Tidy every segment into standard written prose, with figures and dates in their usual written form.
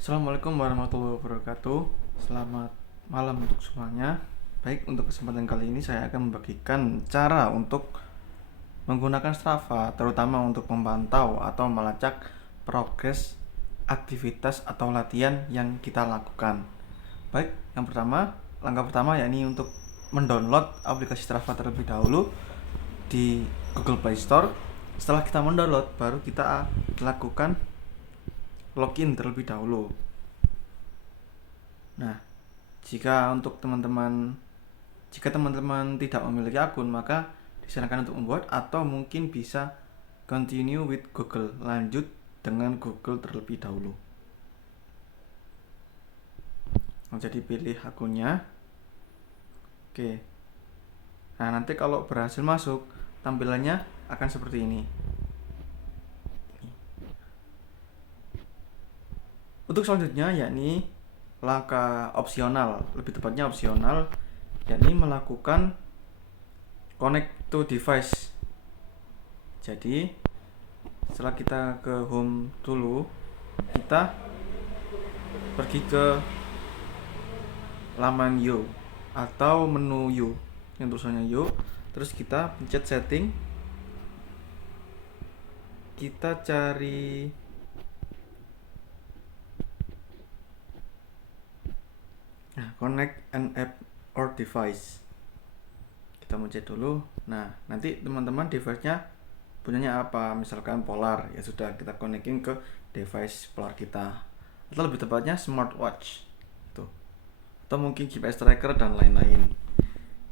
Assalamualaikum warahmatullahi wabarakatuh. Selamat malam untuk semuanya. Baik, untuk kesempatan kali ini saya akan membagikan cara untuk menggunakan Strava, terutama untuk memantau atau melacak progres aktivitas atau latihan yang kita lakukan. Baik, langkah pertama yakni untuk mendownload aplikasi Strava terlebih dahulu di Google Play Store. Setelah kita mendownload, baru kita lakukan login terlebih dahulu. Nah, jika teman-teman tidak memiliki akun, maka disarankan untuk membuat, atau mungkin bisa continue with Google, lanjut dengan Google terlebih dahulu. Jadi pilih akunnya. Oke. Nah, nanti kalau berhasil masuk, tampilannya akan seperti ini. Untuk selanjutnya yakni langkah opsional, lebih tepatnya opsional, yakni melakukan connect to device. Jadi setelah kita ke home dulu, kita pergi ke laman You atau menu You yang tulisannya You, terus kita pencet setting, kita cari connect an app or device, kita pencet dulu. Nah, nanti teman-teman device-nya punyanya apa, misalkan Polar, ya sudah, kita connecting ke device Polar kita, atau lebih tepatnya smartwatch tuh, atau mungkin GPS tracker dan lain-lain.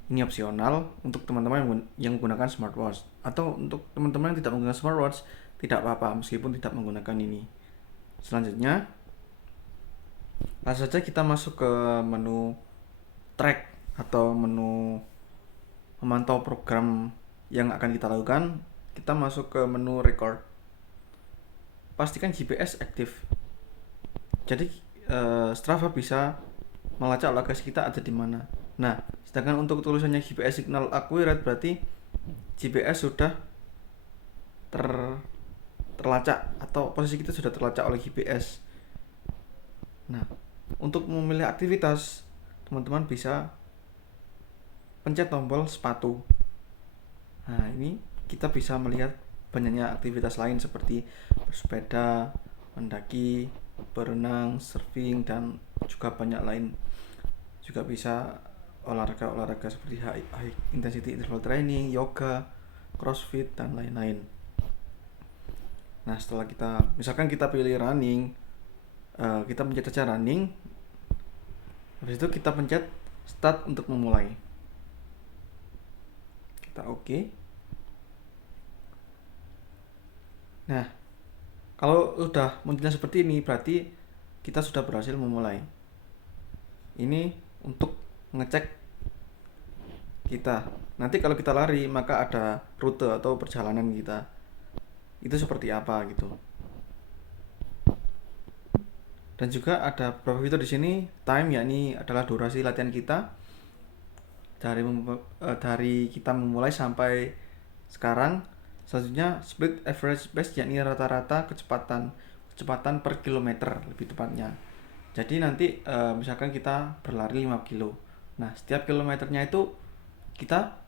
Ini opsional untuk teman-teman yang menggunakan smartwatch, atau untuk teman-teman yang tidak menggunakan smartwatch tidak apa-apa meskipun tidak menggunakan ini. Selanjutnya langsung saja kita masuk ke menu track atau menu memantau program yang akan kita lakukan. Kita masuk ke menu record, pastikan GPS aktif. Jadi Strava bisa melacak lokasi kita ada di mana. Nah, sedangkan untuk tulisannya GPS signal accurate berarti GPS sudah terlacak atau posisi kita sudah terlacak oleh GPS. Nah, untuk memilih aktivitas, teman-teman bisa pencet tombol sepatu. Nah, ini kita bisa melihat banyaknya aktivitas lain seperti bersepeda, mendaki, berenang, surfing, dan juga banyak lain. Juga bisa olahraga seperti high intensity interval training, yoga, crossfit, dan lain-lain. Nah, setelah misalkan kita pilih running, kita pencet saja running. Habis itu kita pencet start untuk memulai. Kita oke. Nah, kalau sudah munculnya seperti ini berarti kita sudah berhasil memulai. Ini untuk mengecek kita. Nanti kalau kita lari maka ada rute atau perjalanan kita. Itu seperti apa gitu. Dan juga ada beberapa fitur di sini. Time, yakni adalah durasi latihan kita dari kita memulai sampai sekarang. Selanjutnya split average pace, yakni rata-rata kecepatan per kilometer lebih tepatnya. Jadi nanti misalkan kita berlari 5 kilo. Nah, setiap kilometernya itu kita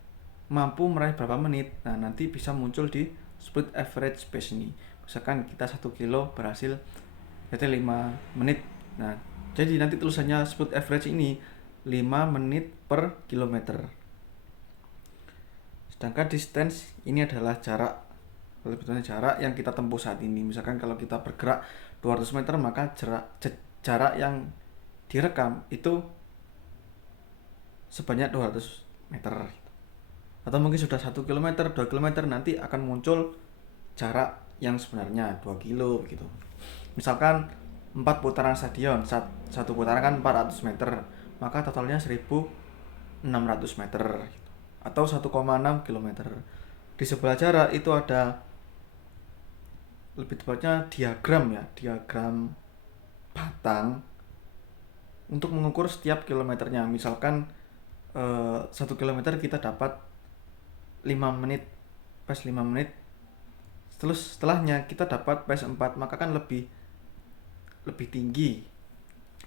mampu meraih berapa menit. Nah, nanti bisa muncul di split average pace ini. Misalkan kita 1 kilo berhasil berarti 5 menit. Nah, jadi nanti tulisannya split average ini 5 menit per kilometer. Sedangkan distance ini adalah jarak yang kita tempuh saat ini. Misalkan kalau kita bergerak 200 meter, maka jarak yang direkam itu sebanyak 200 meter. Atau mungkin sudah 1 km, 2 km, nanti akan muncul jarak yang sebenarnya 2 kilo gitu. Misalkan 4 putaran stadion, satu putaran kan 400 meter, maka totalnya 1600 meter gitu. Atau 1,6 km. Di sebelah jarak itu ada, lebih tepatnya diagram batang untuk mengukur setiap kilometernya. Misalkan 1 kilometer kita dapat 5 menit, pace 5 menit. Terus setelahnya kita dapat pace 4, maka kan lebih lebih tinggi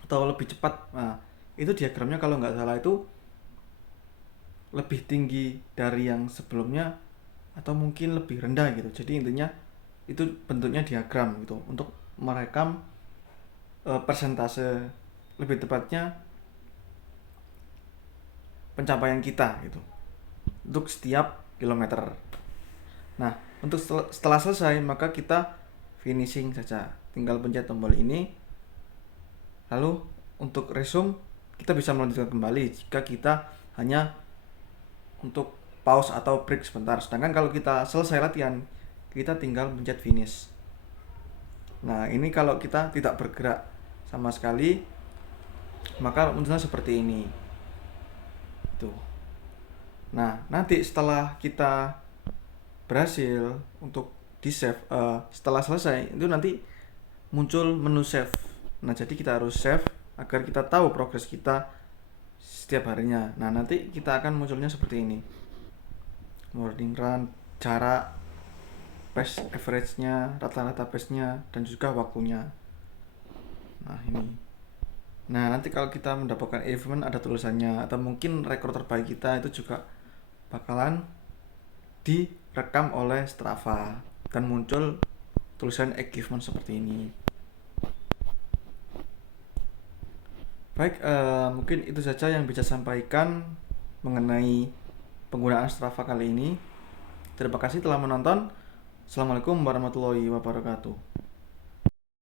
atau lebih cepat. Nah, itu diagramnya kalau nggak salah itu lebih tinggi dari yang sebelumnya atau mungkin lebih rendah gitu. Jadi intinya itu bentuknya diagram gitu untuk merekam persentase, lebih tepatnya pencapaian kita gitu untuk setiap kilometer. Nah, untuk setelah selesai maka kita finishing saja. Tinggal pencet tombol ini. Lalu untuk resume kita bisa melanjutkan kembali jika kita hanya untuk pause atau break sebentar. Sedangkan kalau kita selesai latihan, kita tinggal pencet finish. Nah, ini kalau kita tidak bergerak sama sekali, maka munculnya seperti ini. Tuh. Nah, nanti setelah kita berhasil untuk di save, setelah selesai itu nanti muncul menu save. Nah, jadi kita harus save agar kita tahu progres kita setiap harinya. Nah, nanti kita akan munculnya seperti ini. Morning run, jarak, pace average-nya, rata-rata pace-nya, dan juga waktunya. Nah, ini. Nah, nanti kalau kita mendapatkan achievement ada tulisannya, atau mungkin rekor terbaik kita itu juga bakalan direkam oleh Strava dan muncul tulisan achievement seperti ini. Baik, mungkin itu saja yang bisa sampaikan mengenai penggunaan Strava kali ini. Terima kasih telah menonton. Assalamualaikum warahmatullahi wabarakatuh.